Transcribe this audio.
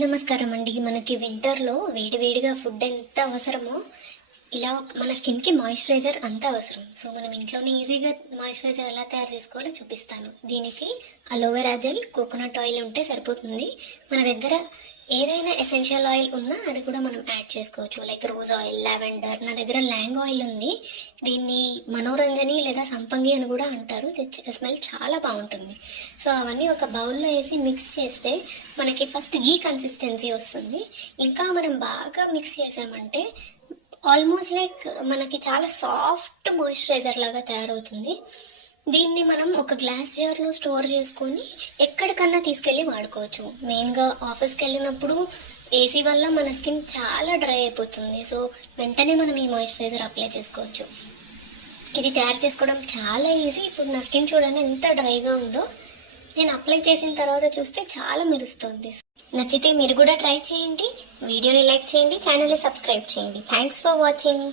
నమస్కారం అండి. మనకి వింటర్లో వేడివేడిగా ఫుడ్ ఎంత అవసరమో ఇలా మన స్కిన్కి మాయిశ్చరైజర్ అంత అవసరం. సో మనం ఇంట్లోనే ఈజీగా మాయిశ్చరైజర్ ఎలా తయారు చేసుకోవాలో చూపిస్తాను. దీనికి అలోవెరా జెల్, కోకోనట్ ఆయిల్ ఉంటే సరిపోతుంది. మన దగ్గర ఏదైనా ఎసెన్షియల్ ఆయిల్ ఉన్నా అది కూడా మనం యాడ్ చేసుకోవచ్చు. Like rose oil, lavender. నా దగ్గర లాంగ్ ఆయిల్ ఉంది. దీన్ని మనోరంజని లేదా సంపంగి అని కూడా అంటారు. స్మెల్ చాలా బాగుంటుంది. సో అవన్నీ ఒక బౌల్లో వేసి మిక్స్ చేస్తే మనకి ఫస్ట్ గీ కన్సిస్టెన్సీ వస్తుంది. ఇంకా మనం బాగా మిక్స్ చేసామంటే ఆల్మోస్ట్ లైక్ మనకి చాలా సాఫ్ట్ మాయిశ్చరైజర్ లాగా తయారవుతుంది. దీన్ని మనం ఒక గ్లాస్ జార్లో స్టోర్ చేసుకొని ఎక్కడికన్నా తీసుకెళ్ళి వాడుకోవచ్చు. మెయిన్గా ఆఫీస్కి వెళ్ళినప్పుడు ఏసీ వల్ల మన స్కిన్ చాలా డ్రై అయిపోతుంది. సో వెంటనే మనం ఈ మాయిశ్చరైజర్ అప్లై చేసుకోవచ్చు. ఇది తయారు చేసుకోవడం చాలా ఈజీ. ఇప్పుడు నా స్కిన్ చూడండి ఎంత డ్రైగా ఉందో. నేను అప్లై చేసిన తర్వాత చూస్తే చాలా మెరుస్తుంది. నచ్చితే మీరు కూడా ట్రై చేయండి. వీడియోని లైక్ చేయండి, ఛానల్ని సబ్స్క్రైబ్ చేయండి. Thanks for watching.